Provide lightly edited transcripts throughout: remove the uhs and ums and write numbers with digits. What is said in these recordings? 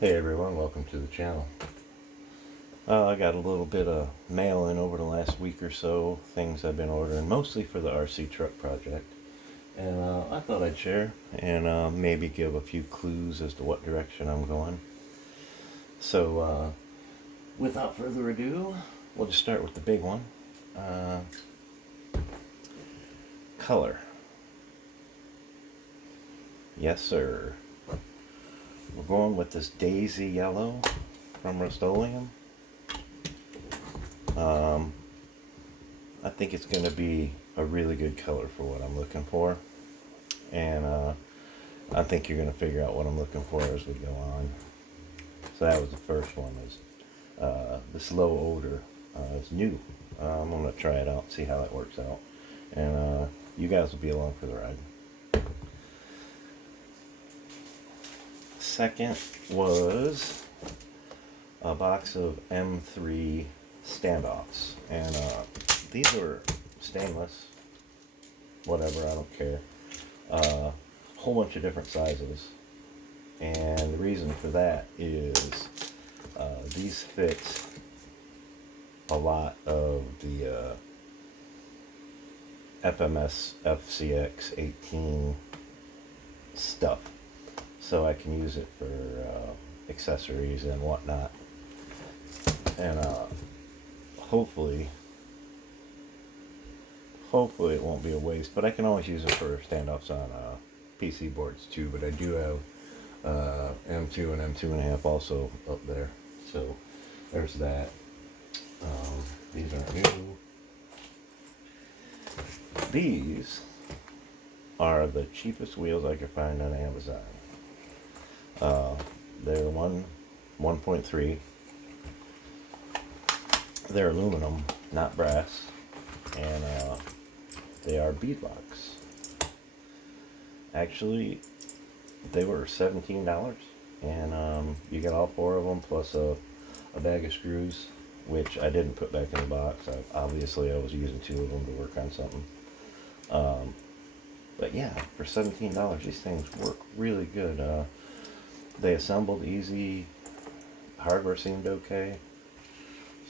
Hey everyone, welcome to the channel. I got a little bit of mail in over the last week or so, things I've been ordering, mostly for the RC truck project. And I thought I'd share and maybe give a few clues as to what direction I'm going. So without further ado, we'll just start with the big one. Color. Yes sir. We're going with this Daisy Yellow from Rust-Oleum. I think it's going to be a really good color for what I'm looking for. And I think you're going to figure out what I'm looking for as we go on. So that was the first one. Is this low odor is new. I'm going to try it out, see how it works out. And you guys will be along for the ride. Second was a box of M3 standoffs. And these are stainless. Whatever, I don't care. Whole bunch of different sizes. And the reason for that is these fit a lot of the FMS FCX 18 stuff, so I can use it for accessories and whatnot, and hopefully it won't be a waste, but I can always use it for standoffs on PC boards too. But I do have M2 and M2.5 also up there, so there's that. These aren't new. These are the cheapest wheels I could find on Amazon. They're 1.3. They're aluminum, not brass, and they are beadlocks. Actually, they were $17, and you get all four of them plus a bag of screws, which I didn't put back in the box. Obviously, I was using two of them to work on something. But yeah, for $17, these things work really good. They assembled easy. Hardware seemed okay.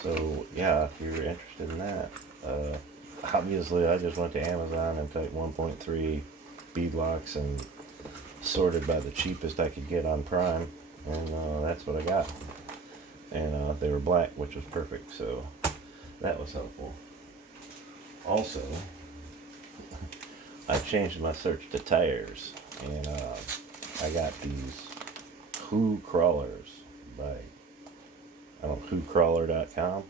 So yeah, if you're interested in that, obviously I just went to Amazon and typed 1.3 beadlocks and sorted by the cheapest I could get on Prime, and that's what I got. And they were black, which was perfect, so that was helpful. Also, I changed my search to tires, and I got these Who Crawlers by, I don't know, whocrawler.com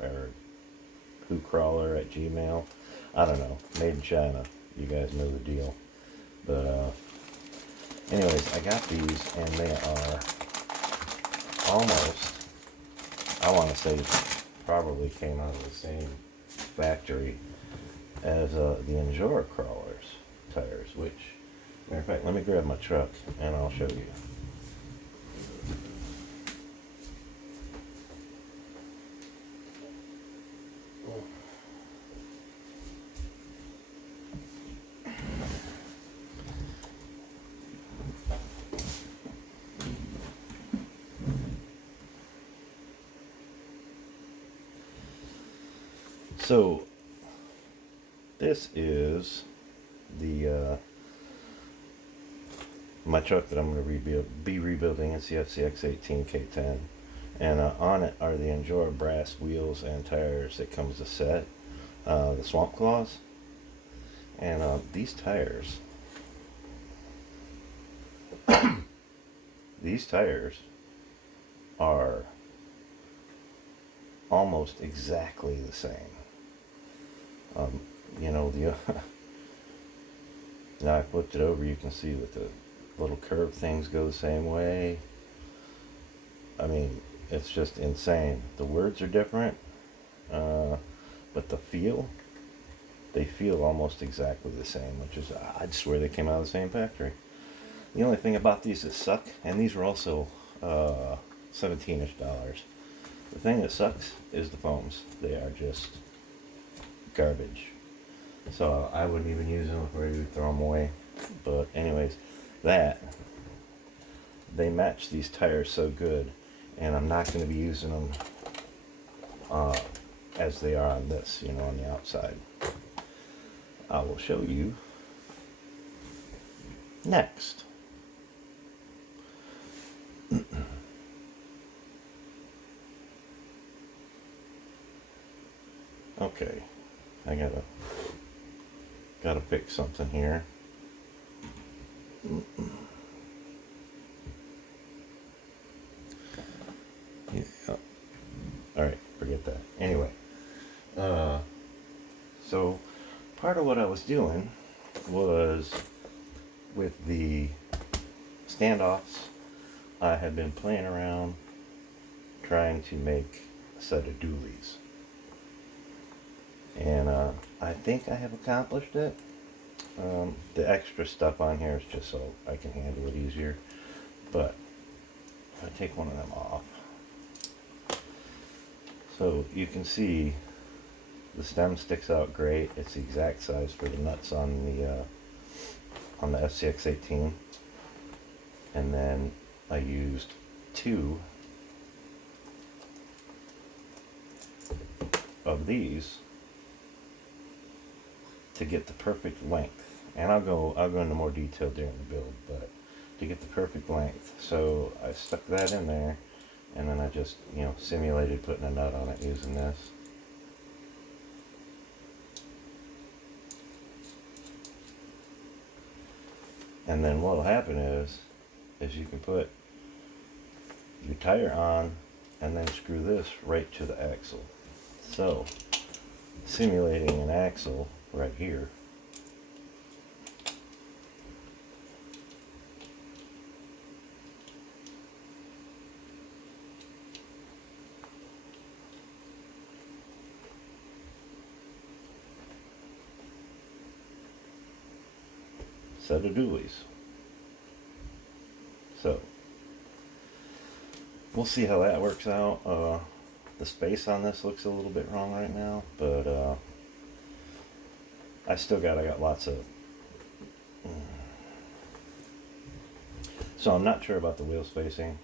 or whocrawler@gmail. I don't know, made in China. You guys know the deal. But anyways, I got these, and they are almost, I want to say, probably came out of the same factory as the Endura Crawlers tires, which, matter of fact, let me grab my truck and I'll show you. So this is the my truck that I'm going to be rebuilding. It's the FCX 18 K-10, and on it are the Endura brass wheels and tires that comes a set, the Swamp Claws, and these tires are almost exactly the same. You know, the now I flipped it over, you can see that the little curved things go the same way. I mean, it's just insane. The words are different, but they feel almost exactly the same, which is, I'd swear they came out of the same factory. The only thing about these that suck, and these were also $17-ish. The thing that sucks is the foams. They are just garbage. So I wouldn't even use them, or you would throw them away. But anyways, that they match these tires so good, and I'm not going to be using them as they are on this, you know, on the outside. I will show you next. Okay, I gotta fix something here. Yeah. All right, forget that. Anyway, so part of what I was doing was with the standoffs. I had been playing around trying to make a set of dualies, and I think I have accomplished it. The extra stuff on here is just so I can handle it easier, but if I take one of them off, so you can see the stem sticks out great. It's the exact size for the nuts on the FCX 18, and then I used 2 of these to get the perfect length. And I'll go into more detail during the build, but to get the perfect length. So I stuck that in there, and then I just, you know, simulated putting a nut on it using this. And then what'll happen is you can put your tire on and then screw this right to the axle. So simulating an axle right here. Set of dualies. So we'll see how that works out. The space on this looks a little bit wrong right now, but I got lots of. So I'm not sure about the wheel spacing,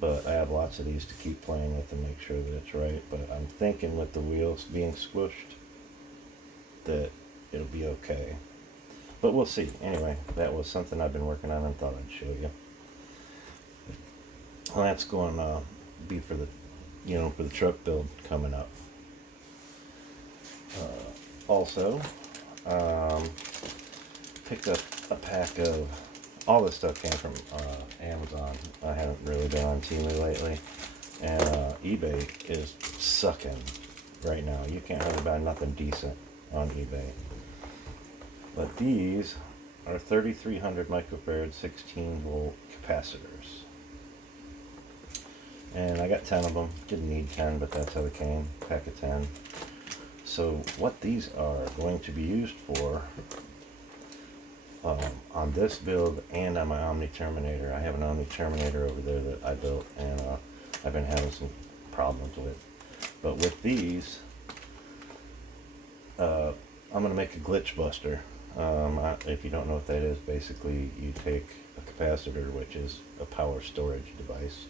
but I have lots of these to keep playing with and make sure that it's right. But I'm thinking with the wheels being squished that it'll be okay. But we'll see. Anyway, that was something I've been working on and thought I'd show you. Well, that's going to be for the, you know, for the truck build coming up. Also, picked up a pack of, all this stuff came from Amazon. I haven't really been on Temu lately. And eBay is sucking right now. You can't really buy nothing decent on eBay. But these are 3300 microfarad 16 volt capacitors. And I got 10 of them. Didn't need 10, but that's how they came. Pack of 10. So what these are going to be used for on this build and on my Omni Terminator. I have an Omni Terminator over there that I built, and I've been having some problems with. But with these, I'm going to make a glitch buster. If you don't know what that is, basically you take a capacitor, which is a power storage device,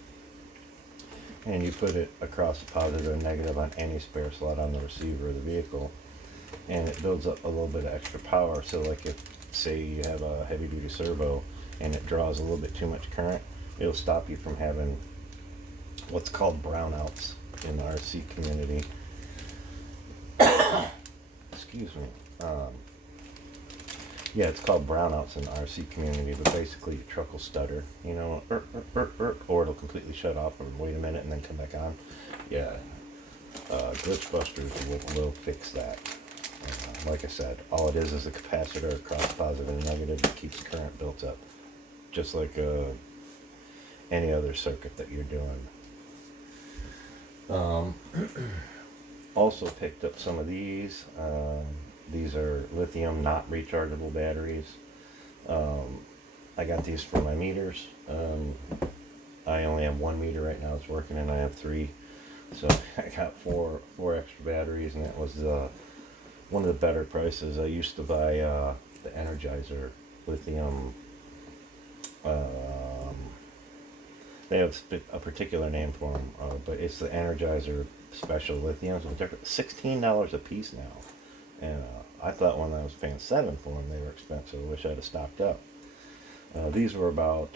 and you put it across the positive and negative on any spare slot on the receiver of the vehicle, and it builds up a little bit of extra power. So like if, say you have a heavy duty servo and it draws a little bit too much current, it'll stop you from having what's called brownouts in the RC community. Excuse me. Yeah, it's called brownouts in the RC community, but basically your truck will stutter, you know, or it'll completely shut off and wait a minute and then come back on. Yeah, glitch busters will fix that. Like I said, all it is a capacitor across positive and negative that keeps current built up, just like any other circuit that you're doing. Also picked up some of these. These are lithium, not rechargeable batteries. I got these for my meters. I only have 1 meter right now it's working, and I have 3. So I got four extra batteries, and it was one of the better prices. I used to buy the Energizer lithium They have a particular name for them, but it's the Energizer Special Lithiums. They're $16 a piece now, and I thought when I was paying $7 for them, they were expensive. I wish I'd have stocked up. These were about,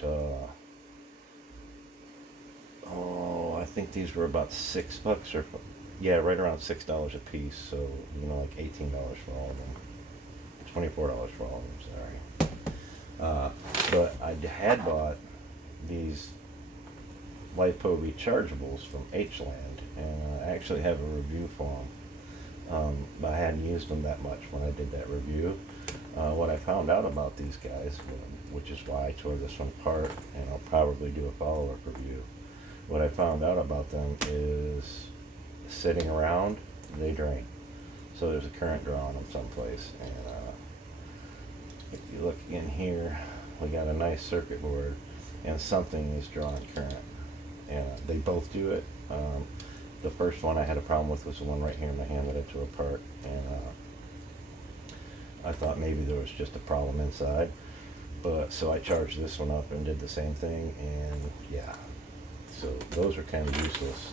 I think these were about $6 or, yeah, right around $6 a piece. So, you know, like $18 for all of them. $24 for all of them, sorry. But I had bought these LiPo rechargeables from H-Land, and I actually have a review for them. But I hadn't used them that much when I did that review. What I found out about these guys, which is why I tore this one apart, and I'll probably do a follow-up review. What I found out about them is sitting around, they drain. So there's a current draw on them someplace. And if you look in here, we got a nice circuit board, and something is drawing current. And they both do it. The first one I had a problem with was the one right here in my hand that I tore apart. And I thought maybe there was just a problem inside. But so I charged this one up and did the same thing, and yeah. So those are kind of useless.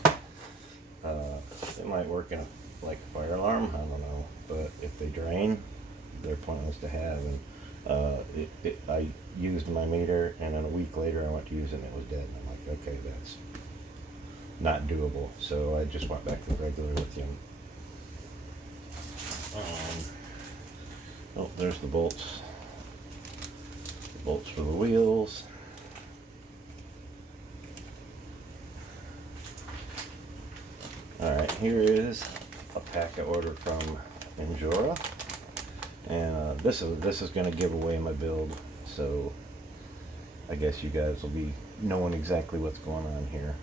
It might work in like a fire alarm, I don't know. But if they drain, they're pointless to have. And I used my meter, and then a week later I went to use it and it was dead. And I'm like, okay, that's not doable. So I just went back to the regular lithium. Oh, there's the bolts. The bolts for the wheels. Alright, here is a pack I ordered from Endura. And this is going to give away my build, so I guess you guys will be knowing exactly what's going on here.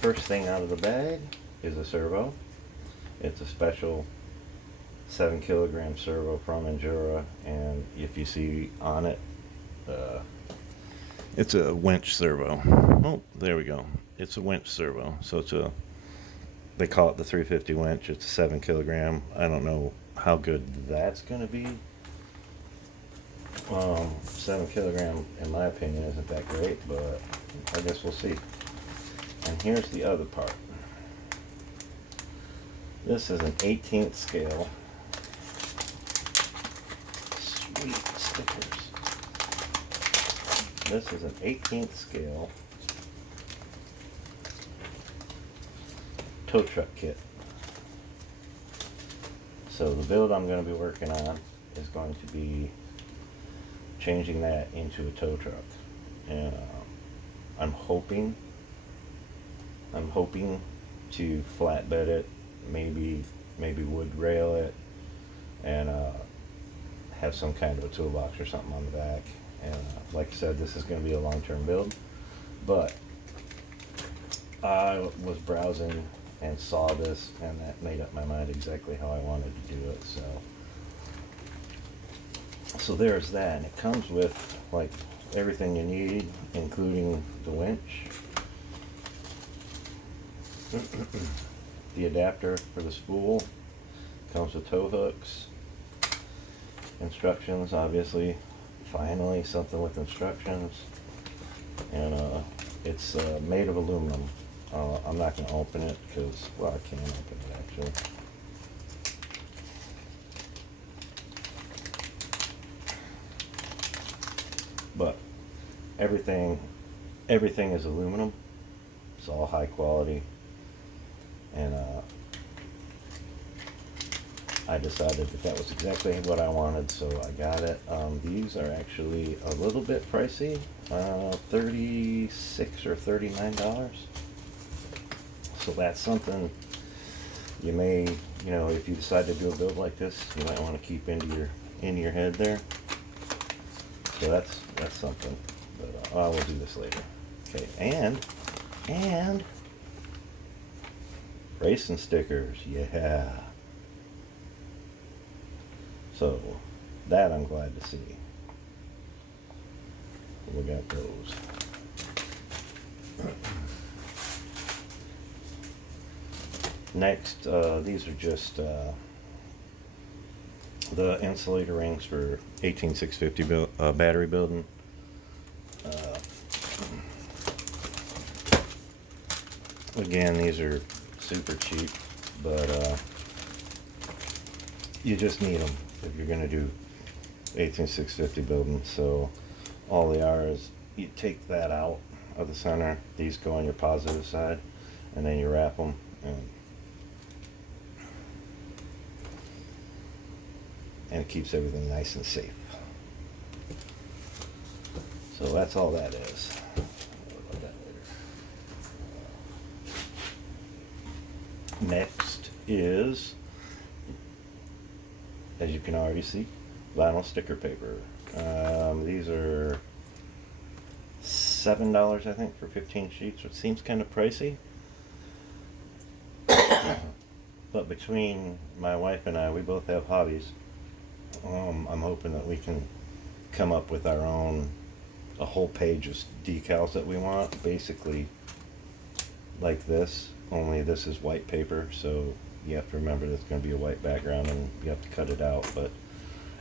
First thing out of the bag is a servo. It's a special 7 kilogram servo from Endura, and if you see on it, it's a winch servo. Oh, there we go. It's a winch servo. So they call it the 350 winch. It's a 7 kilogram. I don't know how good that's going to be. 7 kilogram, in my opinion, isn't that great, but I guess we'll see. And here's the other part. This is an 18th scale. Sweet stickers. This is an 18th scale tow truck kit. So the build I'm going to be working on is going to be changing that into a tow truck. And I'm hoping to flatbed it, maybe wood rail it, and have some kind of a toolbox or something on the back. And like I said, this is going to be a long-term build, but I was browsing and saw this, and that made up my mind exactly how I wanted to do it. So there's that, and it comes with like everything you need, including the winch, the adapter for the spool, comes with tow hooks, instructions, obviously, finally something with instructions, and it's made of aluminum. I'm not going to open it because, well, I can't open it actually. But everything is aluminum. It's all high quality. And I decided that was exactly what I wanted, so I got it. These are actually a little bit pricey, $36 or $39. So that's something you may, if you decide to do a build like this, you might want to keep into your head there. So that's something. But I will do this later. Okay, and racing stickers, yeah. So that I'm glad to see. We got those. Next, these are just the insulator rings for 18650 battery building. Again, these are super cheap, but you just need them if you're going to do 18650 building. So all they are is you take that out of the center, these go on your positive side, and then you wrap them, and it keeps everything nice and safe. So that's all that is. Next is, as you can already see, vinyl sticker paper. These are $7, I think, for 15 sheets, which seems kind of pricey. But between my wife and I, we both have hobbies. I'm hoping that we can come up with our own, a whole page of decals that we want, basically like this, only this is white paper, so you have to remember there's going to be a white background and you have to cut it out. But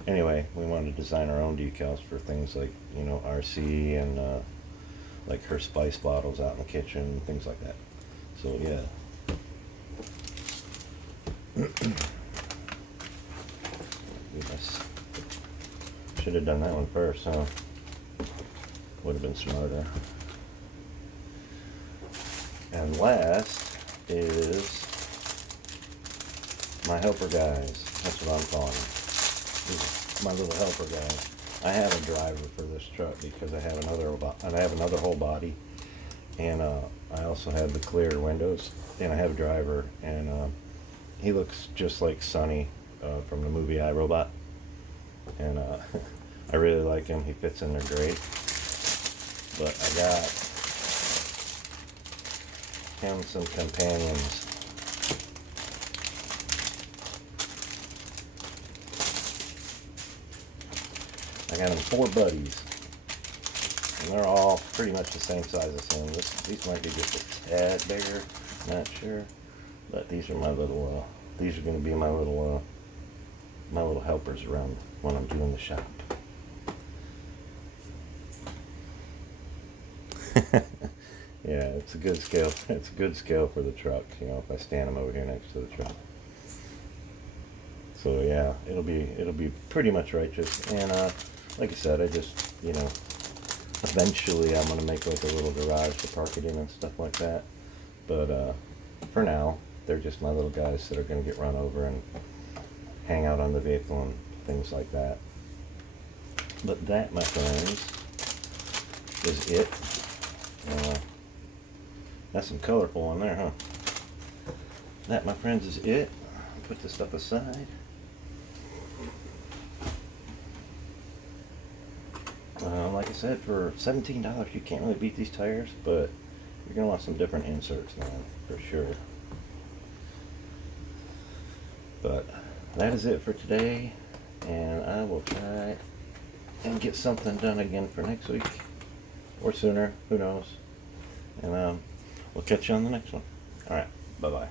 anyway, we wanted to design our own decals for things like, you know, RC and like her spice bottles out in the kitchen, things like that. So yeah. Goodness. Should have done that one first, huh? Would have been smarter. And last is my helper guys. That's what I'm calling them. These are my little helper guys. I have a driver for this truck because I have another whole body, and I also have the clear windows, and I have a driver, and he looks just like Sonny from the movie I, Robot, and I really like him. He fits in there great. But I got him some companions. I got him 4 buddies, and they're all pretty much the same size as him. These might be just a tad bigger, not sure, but these are my little. These are going to be my little helpers around when I'm doing the shop. Yeah, it's a good scale. It's a good scale for the truck. You know, if I stand them over here next to the truck. So yeah, it'll be pretty much righteous. And like I said, I just, you know, eventually I'm gonna make like a little garage to park it in and stuff like that. But for now, they're just my little guys that are gonna get run over and hang out on the vehicle and things like that. But that, my friends, is it. That's some colorful on there, huh? That, my friends, is it. Put this stuff aside. Like I said, for $17, you can't really beat these tires, but you're going to want some different inserts now, for sure. But that is it for today, and I will try and get something done again for next week, or sooner, who knows. And we'll catch you on the next one. Alright, bye-bye.